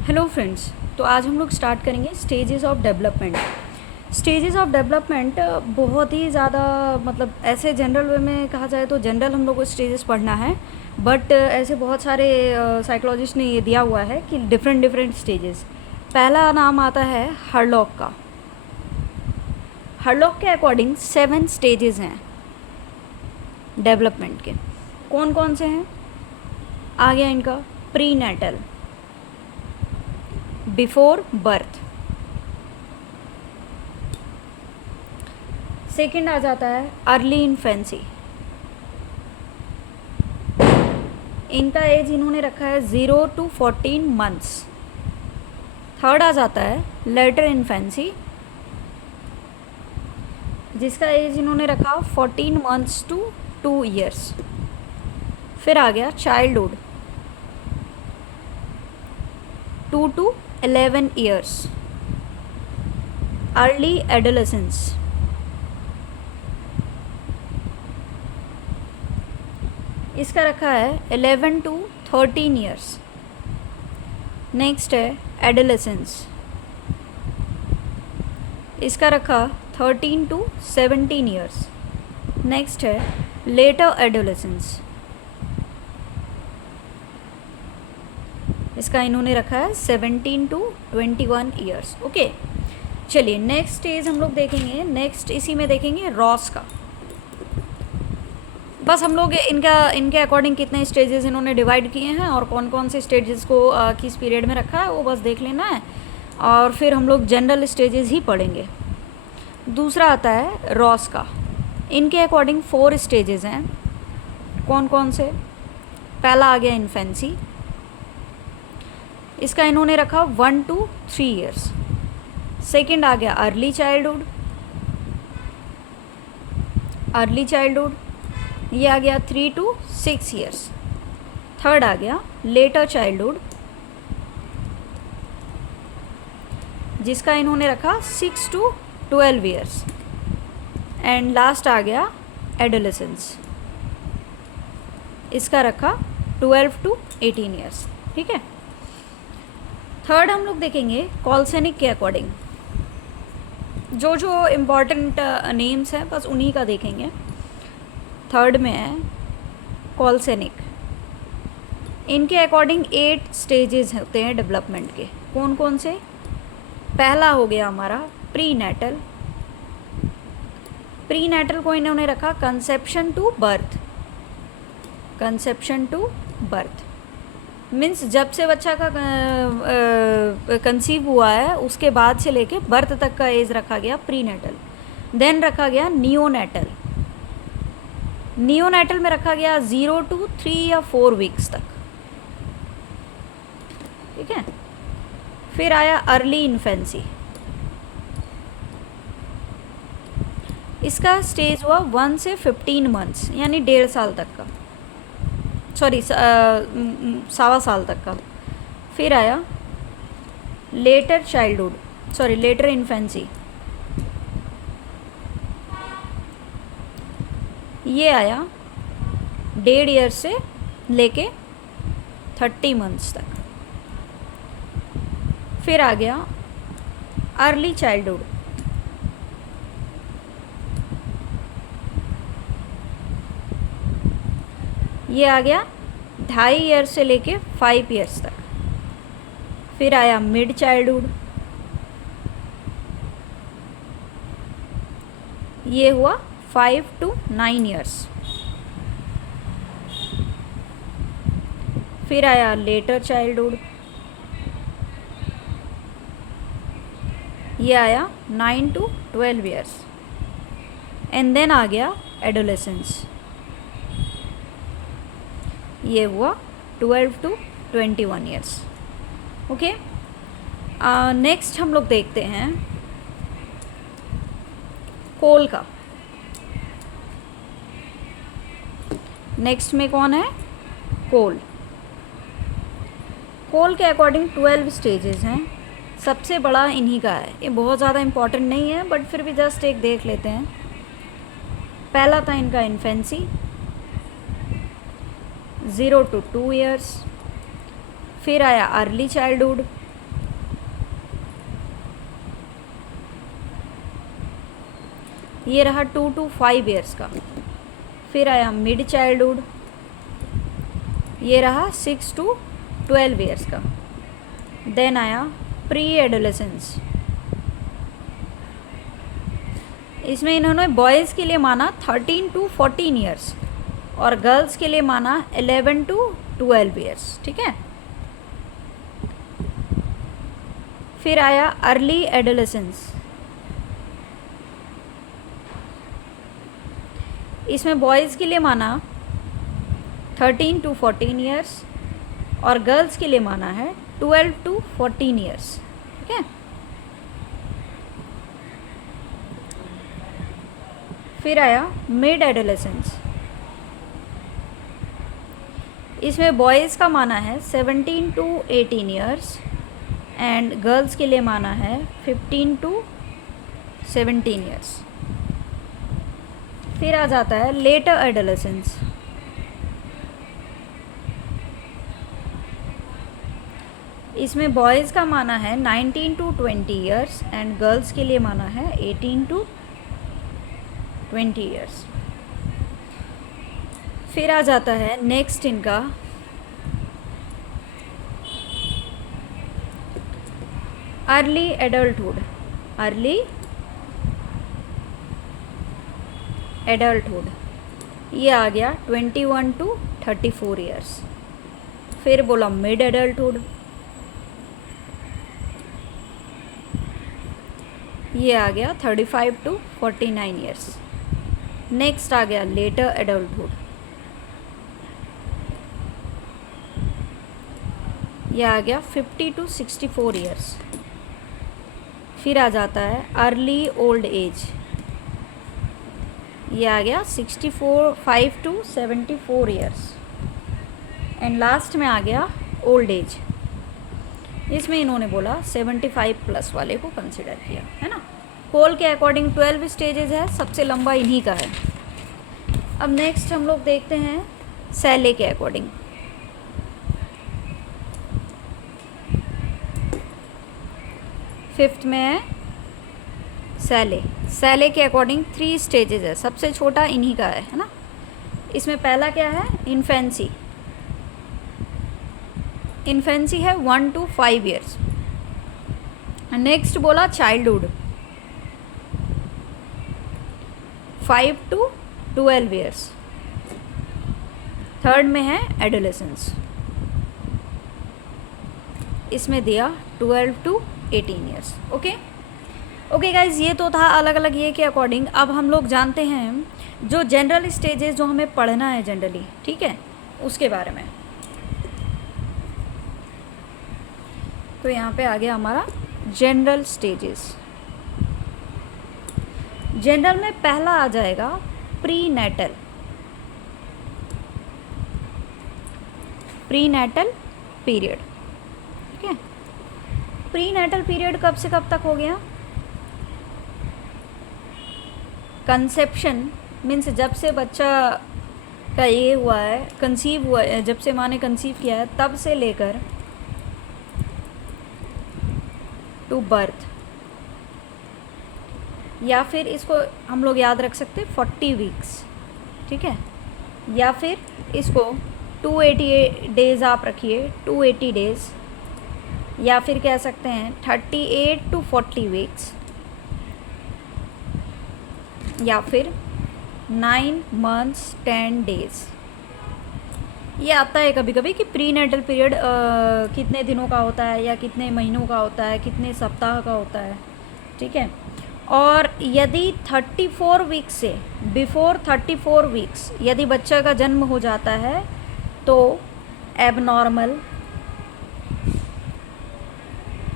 Hello friends. तो आज हम लोग स्टार्ट करेंगे stages of development. Stages of development बहुत ही ज़्यादा मतलब ऐसे जनरल वे में कहा जाए तो जनरल हम लोग को स्टेजेस पढ़ना है, बट ऐसे बहुत सारे साइकोलॉजिस्ट ने ये दिया हुआ है कि डिफरेंट डिफरेंट स्टेजेस। पहला नाम आता है हरलॉक का। हरलॉक के अकॉर्डिंग 7 स्टेजेस हैं डेवलपमेंट के। कौन कौन से हैं? आ गया इनका prenatal, before birth. Second आ जाता है अर्ली इन्फेंसी, इनका एज इन्होंने रखा है 0 to 14 मंथ्स। थर्ड आ जाता है लेटर इन्फेंसी, जिसका एज इन्होंने रखा 14 मंथ्स to 2 years। फिर आ गया childhood 2 to 11 years। Early adolescence, इसका रखा है 11 to 13 years। नेक्स्ट है एडोलेसेंस, इसका रखा 13 to 17 years। नेक्स्ट है लेटर एडोलेसेंस, इसका इन्होंने रखा है 17 to 21 years। ओके, चलिए नेक्स्ट स्टेज हम लोग देखेंगे। नेक्स्ट इसी में देखेंगे रॉस का। बस हम लोग इनके अकॉर्डिंग कितने स्टेजेस इन्होंने डिवाइड किए हैं और कौन कौन से स्टेजेस को किस पीरियड में रखा है वो बस देख लेना है, और फिर हम लोग जनरल स्टेजेस ही पढ़ेंगे। दूसरा आता है रॉस का। इनके अकॉर्डिंग 4 स्टेजेस हैं। कौन कौन से? पहला आ गया इन्फेंसी, इसका इन्होंने रखा 1 to 3 years। सेकंड आ गया अर्ली चाइल्डहुड, ये आ गया 3 to 6 years। थर्ड आ गया लेटर चाइल्डहुड, जिसका इन्होंने रखा 6 to 12 years। एंड लास्ट आ गया एडोलेसेंस, इसका रखा 12 to 18 years। ठीक है। थर्ड हम लोग देखेंगे कॉल्सेनिक के अकॉर्डिंग। जो जो इम्पॉर्टेंट नेम्स हैं बस उन्हीं का देखेंगे। थर्ड में है कॉल्सेनिक, इनके अकॉर्डिंग 8 स्टेजेस होते हैं डेवलपमेंट के। कौन कौन से? पहला हो गया हमारा प्री नेटल, को इन्होंने रखा कंसेप्शन टू बर्थ। मीन्स जब से बच्चा का कंसीव हुआ है उसके बाद से लेके बर्थ तक का एज रखा गया प्री नेटल। देन रखा गया नियोनेटल में रखा गया 0 to 3 या 4 वीक्स तक। ठीक है। फिर आया अर्ली इन्फेंसी, इसका स्टेज हुआ 1 से 15 मंथ्स यानी 1.5 साल तक का, सॉरी 1.25 साल तक का। फिर आया लेटर इन्फेंसी, ये आया 1.5 ईयर से लेके 30 मंथ्स तक। फिर आ गया अर्ली चाइल्डहुड, ये आ गया 2.5 ईयर से लेके 5 ईयर्स तक। फिर आया मिड चाइल्डहुड, ये हुआ 5 to 9 ईयर्स। फिर आया लेटर चाइल्डहुड, ये आया 9 to 12 ईयर्स। एंड देन आ गया एडोलेसेंस, ये हुआ 12 to 21 ईयर्स। ओके, नेक्स्ट हम लोग देखते हैं कोल का। नेक्स्ट में कौन है? कोल के अकॉर्डिंग 12 स्टेजेस हैं। सबसे बड़ा इन्हीं का है। ये बहुत ज़्यादा इम्पॉर्टेंट नहीं है बट फिर भी जस्ट एक देख लेते हैं। पहला था इनका इन्फेंसी 0 to 2 ईयर्स। फिर आया अर्ली चाइल्डहुड ये रहा 2 to 5 ईयर्स का। फिर आया मिड चाइल्डहुड, ये रहा 6 to 12 ईयर्स का। देन आया प्री एडोलेसेंस, इसमें इन्होंने बॉयज़ के लिए माना 13 to 14 ईयर्स और गर्ल्स के लिए माना 11 to 12 ईयर्स, ठीक है। फिर आया अर्ली एडोलेसेंस, इसमें बॉयज़ के लिए माना 13 to 14 ईयर्स और गर्ल्स के लिए माना है 12 to 14 ईयर्स, ठीक है। फिर आया मिड एडोलेसेंस, इसमें बॉयज़ का माना है 17 to 18 ईयर्स एंड गर्ल्स के लिए माना है 15 to 17 ईयर्स। फिर आ जाता है लेटर एडोलेसेंस, इसमें बॉयज़ का माना है 19 to 20 ईयर्स एंड गर्ल्स के लिए माना है 18 to 20 ईयर्स। फिर आ जाता है नेक्स्ट इनका अर्ली एडल्टहुड, अर्ली एडल्टहुड ये आ गया 21 to 34 ईयर्स। फिर बोला मिड एडल्टहुड, ये आ गया 35 to 49 ईयर्स। नेक्स्ट आ गया लेटर एडल्टहुड, ये आ गया 50 to 64 ईयर्स। फिर आ जाता है अर्ली ओल्ड एज, ये आ गया 65 to 74 ईयर्स। एंड लास्ट में आ गया ओल्ड एज, इसमें इन्होंने बोला 75 प्लस वाले को कंसिडर किया, है ना। कोल के अकॉर्डिंग 12 स्टेजेस है, सबसे लंबा इन्हीं का है। अब नेक्स्ट हम लोग देखते हैं सैले के अकॉर्डिंग। फिफ्थ में है सैले, सैले के अकॉर्डिंग 3 स्टेजेस है, सबसे छोटा इन्हीं का है ना। इसमें पहला क्या है इन्फेंसी, इन्फेंसी है 1 to 5 ईयर्स। नेक्स्ट बोला चाइल्डहुड 5 to 12 ईयर्स। थर्ड में है एडोलेसेंस, इसमें दिया 12 to 18 ईयर्स। ओके गाइज, ये तो था अलग अलग ये के अकॉर्डिंग। अब हम लोग जानते हैं जो जनरल स्टेजेस जो हमें पढ़ना है जनरली, ठीक है, उसके बारे में। तो यहाँ पे आ गया हमारा जनरल स्टेजेस। जनरल में पहला आ जाएगा प्रीनेटल, प्रीनेटल पीरियड, ठीक है। प्रीनेटल पीरियड कब से कब तक हो गया, कंसेप्शन मीन्स जब से बच्चा का ये हुआ है, कंसीव हुआ है, जब से माँ ने कंसीव किया है तब से लेकर टू बर्थ, या फिर इसको हम लोग याद रख सकते 40 वीक्स, ठीक है। या फिर इसको 280 डेज़ आप रखिए, 280 डेज़, या फिर कह सकते हैं 38 to 40 वीक्स, या फिर 9 months 10 days। ये आता है कभी कभी कि प्रीनेटल पीरियड कितने दिनों का होता है या कितने महीनों का होता है, कितने सप्ताह का होता है, ठीक है। और यदि 34 वीक्स से बिफोर 34 वीक्स यदि बच्चा का जन्म हो जाता है तो एबनॉर्मल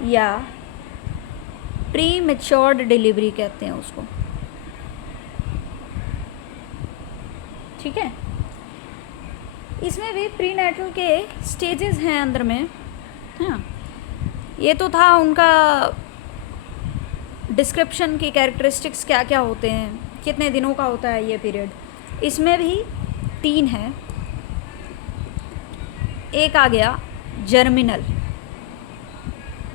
या प्री मैच्योर्ड डिलीवरी कहते हैं उसको, ठीक है। इसमें भी प्रीनेटल के स्टेजेस हैं अंदर में, हाँ। ये तो था उनका डिस्क्रिप्शन की कैरेक्टरिस्टिक्स क्या क्या होते हैं, कितने दिनों का होता है ये पीरियड। इसमें भी 3 हैं। एक आ गया जर्मिनल,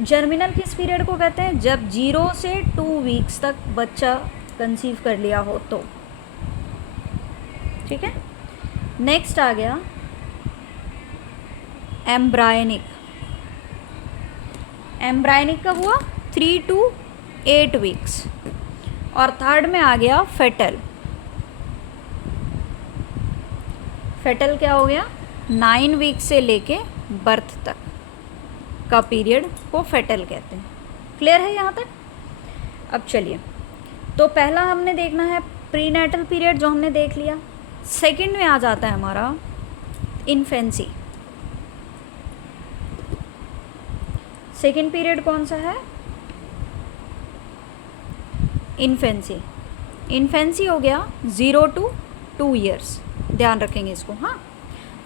जर्मिनल किस पीरियड को कहते हैं, जब 0 से 2 वीक्स तक बच्चा कंसीव कर लिया हो तो। ठीक है, नेक्स्ट आ गया एम्ब्रायनिक। एम्ब्रायनिक कब हुआ? 3 to 8 वीक्स। और थर्ड में आ गया फेटल। फेटल क्या हो गया? 9 वीक से लेके बर्थ तक का पीरियड को फेटल कहते हैं। क्लियर है यहाँ तक? अब चलिए, तो पहला हमने देखना है प्रीनेटल पीरियड, जो हमने देख लिया। सेकंड में आ जाता है हमारा इन्फेंसी। सेकंड पीरियड कौन सा है? इन्फेंसी। इन्फेंसी हो गया 0 to 2 ईयर्स, ध्यान रखेंगे इसको। हाँ,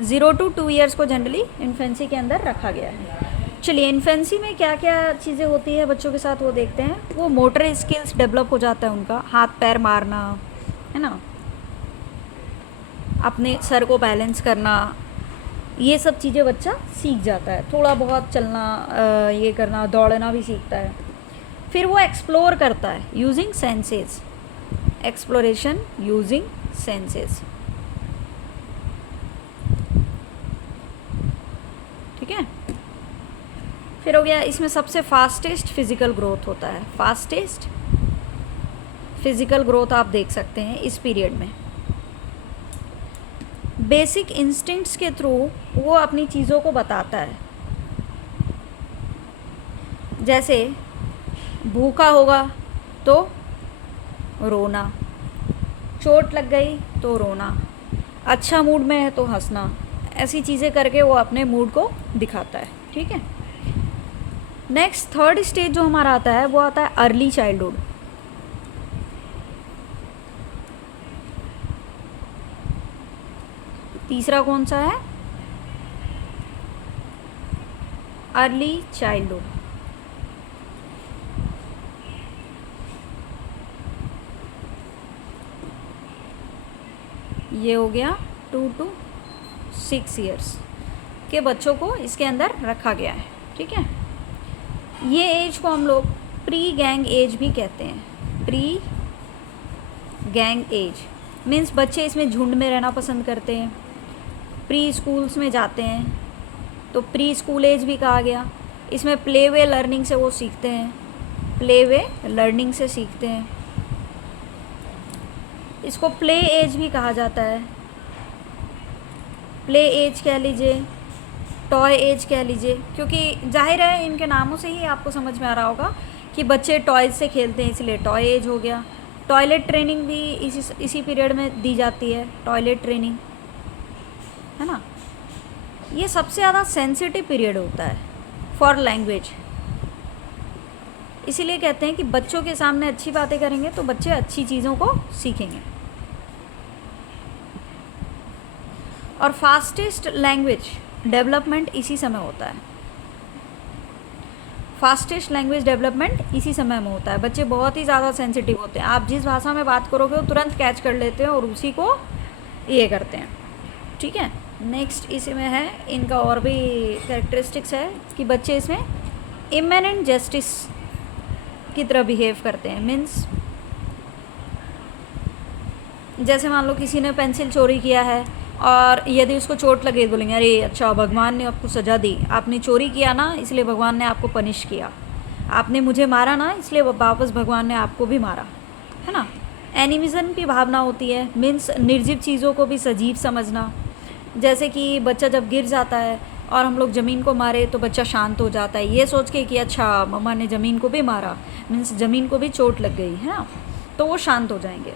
0 to 2 ईयर्स को जनरली इन्फेंसी के अंदर रखा गया है। चलिए, इन्फेंसी में क्या क्या चीज़ें होती है बच्चों के साथ वो देखते हैं। वो मोटर स्किल्स डेवलप हो जाता है उनका, हाथ पैर मारना, है ना, अपने सर को बैलेंस करना, ये सब चीज़ें बच्चा सीख जाता है। थोड़ा बहुत चलना, ये करना, दौड़ना भी सीखता है। फिर वो एक्सप्लोर करता है using senses, exploration using senses. ठीक है, फिर हो गया इसमें सबसे फास्टेस्ट फिजिकल ग्रोथ होता है। फास्टेस्ट फिजिकल ग्रोथ आप देख सकते हैं इस पीरियड में। बेसिक इंस्टिंक्ट्स के थ्रू वो अपनी चीज़ों को बताता है। जैसे भूखा होगा तो रोना, चोट लग गई तो रोना, अच्छा मूड में है तो हंसना, ऐसी चीज़ें करके वो अपने मूड को दिखाता है। ठीक है, नेक्स्ट थर्ड स्टेज जो हमारा आता है वो आता है अर्ली चाइल्डहुड। तीसरा कौन सा है? Early childhood. ये हो गया 2 to 6 ईयर्स के बच्चों को इसके अंदर रखा गया है। ठीक है, ये एज को हम लोग प्री गैंग एज भी कहते हैं। प्री गैंग एज मीन्स बच्चे इसमें झुंड में रहना पसंद करते हैं, प्री स्कूल्स में जाते हैं, तो प्री स्कूल एज भी कहा गया। इसमें प्ले वे लर्निंग से वो सीखते हैं, प्ले वे लर्निंग से सीखते हैं। इसको प्ले एज भी कहा जाता है, प्ले एज कह लीजिए, टॉय एज कह लीजिए, क्योंकि जाहिर है इनके नामों से ही आपको समझ में आ रहा होगा कि बच्चे टॉयज से खेलते हैं, इसलिए टॉय एज हो गया। टॉयलेट ट्रेनिंग भी इसी पीरियड में दी जाती है, टॉयलेट ट्रेनिंग, है ना। ये सबसे ज़्यादा सेंसिटिव पीरियड होता है फॉर लैंग्वेज, इसीलिए कहते हैं कि बच्चों के सामने अच्छी बातें करेंगे तो बच्चे अच्छी चीज़ों को सीखेंगे। और फास्टेस्ट लैंग्वेज डेवलपमेंट इसी समय होता है, फास्टेस्ट लैंग्वेज डेवलपमेंट इसी समय में होता है। बच्चे बहुत ही ज़्यादा सेंसिटिव होते हैं, आप जिस भाषा में बात करोगे वो तुरंत कैच कर लेते हैं और उसी को ये करते हैं। ठीक है, नेक्स्ट इसमें है इनका और भी कैरेक्टरिस्टिक्स है कि बच्चे इसमें इमेनेंट जस्टिस की तरह बिहेव करते हैं। मीन्स जैसे मान लो किसी ने पेंसिल चोरी किया है और यदि उसको चोट लगे, बोलेंगे अरे अच्छा भगवान ने आपको सज़ा दी, आपने चोरी किया ना इसलिए भगवान ने आपको पनिश किया, आपने मुझे मारा ना इसलिए वापस भगवान ने आपको भी मारा, है ना। एनिमिज़म की भावना होती है, मीन्स निर्जीव चीज़ों को भी सजीव समझना। जैसे कि बच्चा जब गिर जाता है और हम लोग ज़मीन को मारे तो बच्चा शांत हो जाता है, ये सोच के कि अच्छा मम्मा ने ज़मीन को भी मारा, मीन्स ज़मीन को भी चोट लग गई है ना, तो वो शांत हो जाएंगे।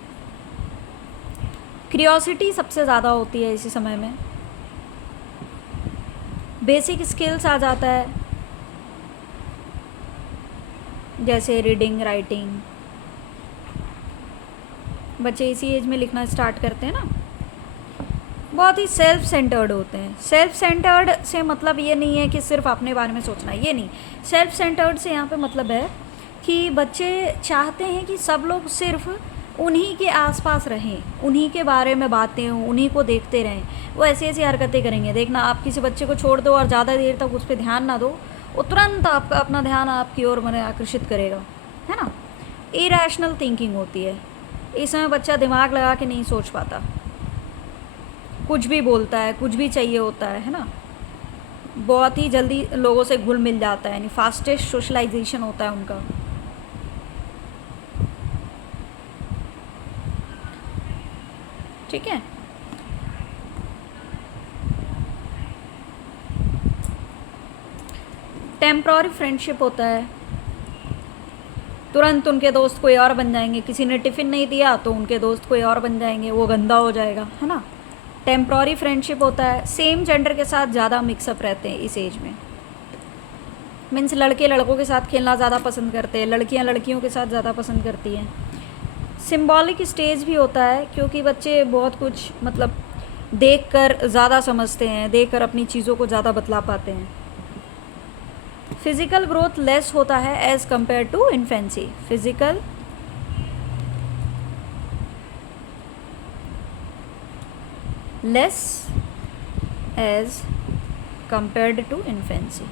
क्यूरियोसिटी सबसे ज़्यादा होती है इसी समय में। बेसिक स्किल्स आ जाता है, जैसे रीडिंग राइटिंग, बच्चे इसी एज में लिखना स्टार्ट करते हैं ना। बहुत ही सेल्फ सेंटर्ड होते हैं। सेल्फ सेंटर्ड से मतलब ये नहीं है कि सिर्फ अपने बारे में सोचना, ये नहीं। सेल्फ सेंटर्ड से यहाँ पे मतलब है कि बच्चे चाहते हैं कि सब लोग सिर्फ उन्हीं के आसपास रहें, उन्हीं के बारे में बातें हों, उन्हीं को देखते रहें। वो ऐसी ऐसी हरकतें करेंगे, देखना आप किसी बच्चे को छोड़ दो और ज़्यादा देर तक उस पर ध्यान ना दो, वो तुरंत आपका अपना ध्यान आपकी ओर आकर्षित करेगा, है ना। इरैशनल थिंकिंग होती है, इस समय बच्चा दिमाग लगा के नहीं सोच पाता, कुछ भी बोलता है, कुछ भी चाहिए होता है ना। बहुत ही जल्दी लोगों से घुल मिल जाता है, यानी फास्टेस्ट सोशलाइजेशन होता है उनका। ठीक है। टेम्प्ररी फ्रेंडशिप होता है, तुरंत उनके दोस्त कोई और बन जाएंगे। किसी ने टिफ़िन नहीं दिया तो उनके दोस्त कोई और बन जाएंगे, वो गंदा हो जाएगा, है ना। टेम्प्ररी फ्रेंडशिप होता है। सेम जेंडर के साथ ज़्यादा मिक्सअप रहते हैं इस एज में। मीन्स लड़के लड़कों के साथ खेलना ज़्यादा पसंद करते हैं, लड़कियां लड़कियों के साथ ज़्यादा पसंद करती हैं। सिंबॉलिक स्टेज भी होता है, क्योंकि बच्चे बहुत कुछ मतलब देख कर ज़्यादा समझते हैं, देख कर अपनी चीज़ों को ज़्यादा बतला पाते हैं। फिज़िकल ग्रोथ लेस होता है as compare to infancy. Physical less as compared to infancy.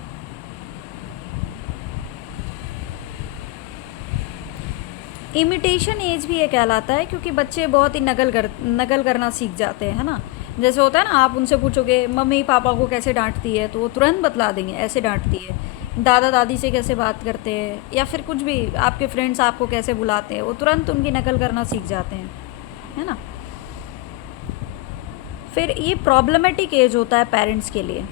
Imitation age भी ये कहलाता है, क्योंकि बच्चे बहुत ही नकल करना सीख जाते हैं, है ना। जैसे होता है ना, आप उनसे पूछोगे मम्मी पापा को कैसे डांटती है, तो वो तुरंत बतला देंगे ऐसे डांटती है। दादा दादी से कैसे बात करते हैं, या फिर कुछ भी आपके फ्रेंड्स आपको कैसे बुलाते हैं, वो तुरंत उनकी नकल करना सीख जाते हैं, है ना। फिर ये प्रॉब्लमेटिक एज होता है पेरेंट्स के लिए।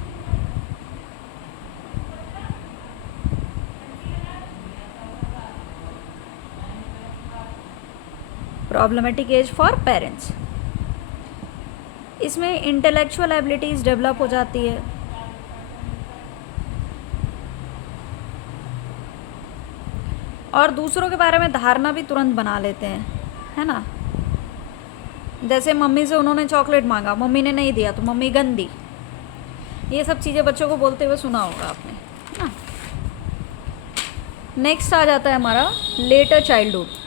Problematic age for parents. इसमें इंटेलेक्चुअल एबिलिटीज़ डेवलप हो जाती है। और दूसरों के बारे में धारणा भी तुरंत बना लेते हैं, है ना। जैसे मम्मी से उन्होंने चॉकलेट मांगा, मम्मी ने नहीं दिया तो मम्मी गंदी। ये सब चीज़ें बच्चों को बोलते हुए सुना होगा आपने, है ना। नेक्स्ट आ जाता है हमारा लेटर चाइल्डहुड।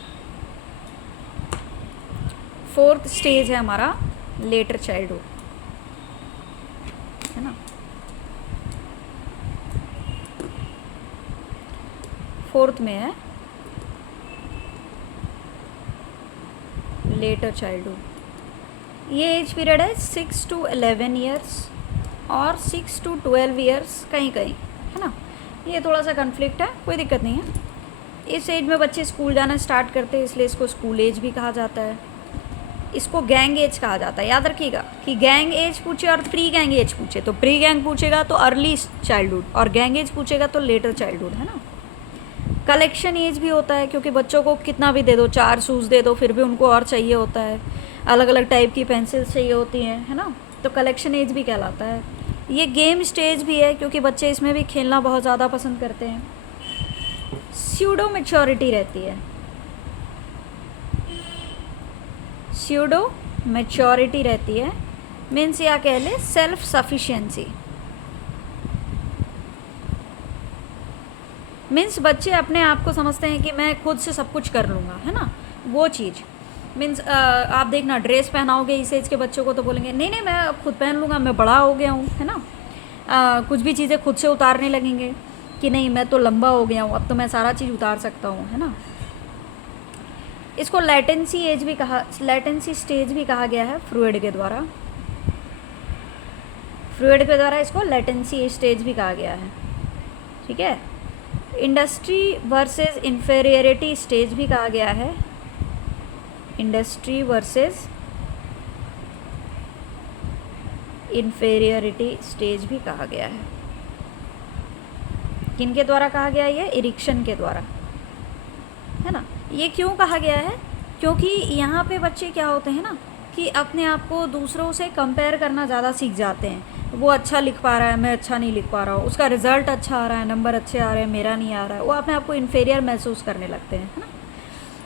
फोर्थ स्टेज है हमारा लेटर चाइल्डहुड, है ना। फोर्थ में है लेटर चाइल्डहुड। ये एज पीरियड है 6 to 11 ईयर्स और 6 to 12 ईयर्स कहीं कहीं, है ना। ये थोड़ा सा कन्फ्लिक्ट है, कोई दिक्कत नहीं है। इस एज में बच्चे स्कूल जाना स्टार्ट करते हैं, इसलिए इसको स्कूल एज भी कहा जाता है। इसको गैंग एज कहा जाता है। याद रखिएगा कि गैंग एज पूछे और प्री गैंग एज पूछे तो प्री गैंग पूछेगा तो अर्ली चाइल्डहुड, और गैंग एज पूछेगा तो लेटर चाइल्डहुड, है ना। कलेक्शन एज भी होता है, क्योंकि बच्चों को कितना भी दे दो, 4 शूज़ दे दो, फिर भी उनको और चाहिए होता है। अलग अलग टाइप की पेंसिल्स चाहिए होती हैं, है ना। तो कलेक्शन एज भी कहलाता है। ये गेम स्टेज भी है, क्योंकि बच्चे इसमें भी खेलना बहुत ज़्यादा पसंद करते हैं। स्यूडो मैच्योरिटी रहती है। स्यूडो मैच्योरिटी रहती है, मीन्स या कह ले सेल्फ सफिशिएंसी। मीन्स बच्चे अपने आप को समझते हैं कि मैं खुद से सब कुछ कर लूँगा, है ना। वो चीज़ मीन्स आप देखना, ड्रेस पहनाओगे इस एज के बच्चों को तो बोलेंगे नहीं नहीं मैं खुद पहन लूँगा, मैं बड़ा हो गया हूँ, है ना। कुछ भी चीज़ें खुद से उतारने लगेंगे कि नहीं मैं तो लंबा हो गया हूँ, अब तो मैं सारा चीज़ उतार सकता हूँ, है ना। इसको लेटेंसी एज भी कहा, लेटेंसी स्टेज भी कहा गया है फ्रूइड के द्वारा। फ्रूइड के द्वारा इसको लेटेंसी स्टेज भी कहा गया है, ठीक है। इंडस्ट्री वर्सेस इन्फेरियरिटी स्टेज भी कहा गया है। इंडस्ट्री वर्सेस इन्फेरियरिटी स्टेज भी कहा गया है। किनके द्वारा कहा गया है? ये इरिक्शन के द्वारा, है ना। ये क्यों कहा गया है? क्योंकि यहाँ पे बच्चे क्या होते हैं ना कि अपने आप को दूसरों से कंपेयर करना ज़्यादा सीख जाते हैं। वो अच्छा लिख पा रहा है, मैं अच्छा नहीं लिख पा रहा हूँ, उसका रिज़ल्ट अच्छा आ रहा है, नंबर अच्छे आ रहे हैं, मेरा नहीं आ रहा है। वो अपने आप को इन्फीरियर महसूस करने लगते हैं, है ना।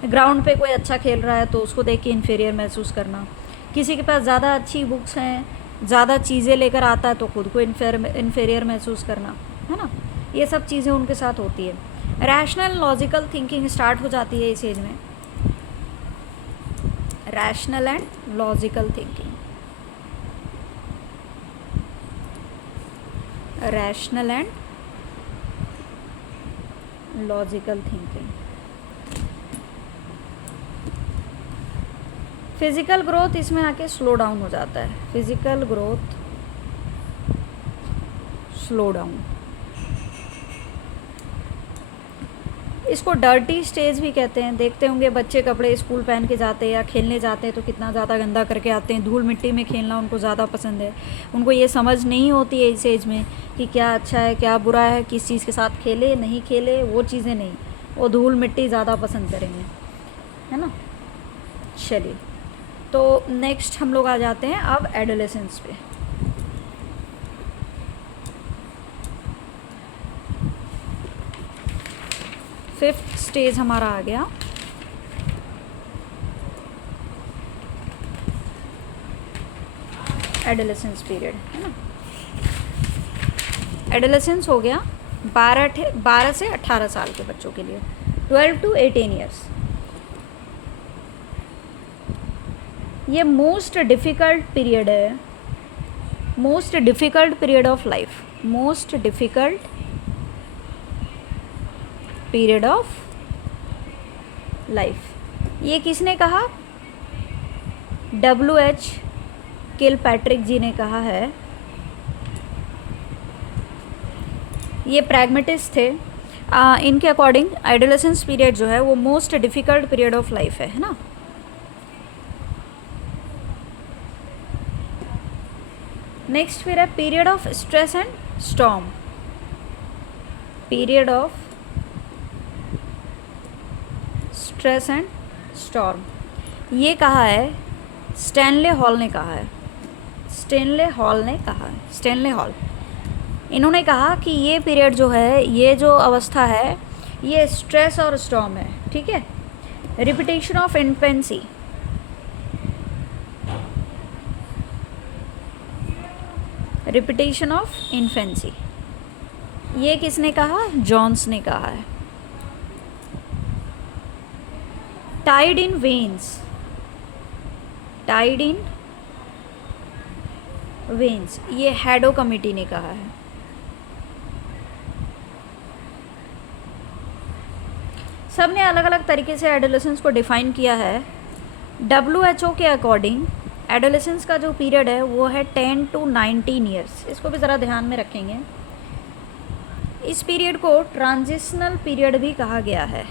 ग्राउंड पे कोई अच्छा खेल रहा है तो उसको देख के इन्फीरियर महसूस करना। किसी के पास ज़्यादा अच्छी बुक्स हैं, ज़्यादा चीज़ें लेकर आता है तो खुद को इन्फीरियर महसूस करना, है ना। ये सब चीज़ें उनके साथ होती है। रैशनल लॉजिकल थिंकिंग स्टार्ट हो जाती है इस एज में। Rational and logical thinking, rational and logical thinking. Physical growth इसमें आके स्लो डाउन हो जाता है, फिज़िकल ग्रोथ स्लो डाउन। इसको डर्टी स्टेज भी कहते हैं। देखते होंगे बच्चे कपड़े स्कूल पहन के जाते हैं या खेलने जाते हैं तो कितना ज़्यादा गंदा करके आते हैं। धूल मिट्टी में खेलना उनको ज़्यादा पसंद है। उनको ये समझ नहीं होती है इस एज में कि क्या अच्छा है क्या बुरा है, किस चीज़ के साथ खेले नहीं खेले, वो चीज़ें नहीं, वो धूल मिट्टी ज़्यादा पसंद करेंगे, है ना। चलिए, तो नेक्स्ट हम लोग आ जाते हैं अब एडोलेसेंस पे। फिफ्थ स्टेज हमारा आ गया एडोलेसेंस पीरियड, है ना। एडोलेसेंस हो गया 12 से 18 साल के बच्चों के लिए, 12 to 18 ईयर्स। ये मोस्ट डिफ़िकल्ट पीरियड है, most difficult period of life, most difficult period of life. ये किसने कहा? WH किलपैट्रिक जी ने कहा है। ये प्रैग्मेटिस्ट थे। इनके अकॉर्डिंग एडोलेसेंस पीरियड जो है वो most difficult period of life है ना। नेक्स्ट फिर है period of stress and storm, period of stress and storm. ये कहा है स्टैनले हॉल ने कहा है, स्टैनले हॉल ने कहा है, स्टैनले हॉल। इन्होंने कहा कि ये पीरियड जो है, ये जो अवस्था है, ये स्ट्रेस और स्टॉर्म है, ठीक है। Repetition of infancy, repetition of infancy, ये किसने कहा? जॉन्स ने कहा है। Tied in veins, tied in veins, ये हैडो कमिटी ने कहा है। सब ने अलग अलग तरीके से एडोलेसेंस को डिफ़ाइन किया है। WHO के अकॉर्डिंग एडोलेसेंस का जो पीरियड है वो है 10 to 19 ईयर्स। इसको भी ज़रा ध्यान में रखेंगे। इस पीरियड को ट्रांजिशनल पीरियड भी कहा गया है,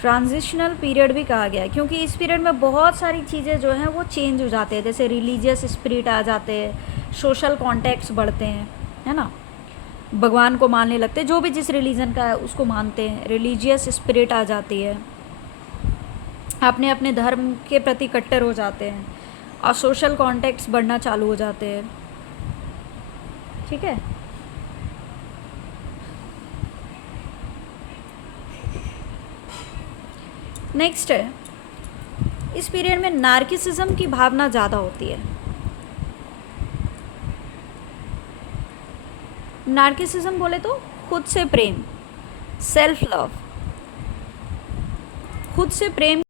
ट्रांजिशनल पीरियड भी कहा गया है, क्योंकि इस पीरियड में बहुत सारी चीज़ें जो हैं वो चेंज हो जाते हैं। जैसे रिलीजियस स्पिरिट आ जाते हैं, सोशल कॉन्टैक्ट्स बढ़ते हैं, है ना, भगवान को मानने लगते हैं, जो भी जिस रिलीजन का है उसको मानते हैं, रिलीजियस स्पिरिट आ जाती है, अपने अपने धर्म के प्रति कट्टर हो जाते हैं और सोशल कॉन्टैक्ट्स बढ़ना चालू हो जाते हैं, ठीक है। नेक्स्ट है, इस पीरियड में नार्किसिज्म की भावना ज़्यादा होती है। नार्किसिज्म बोले तो खुद से प्रेम, सेल्फ लव, खुद से प्रेम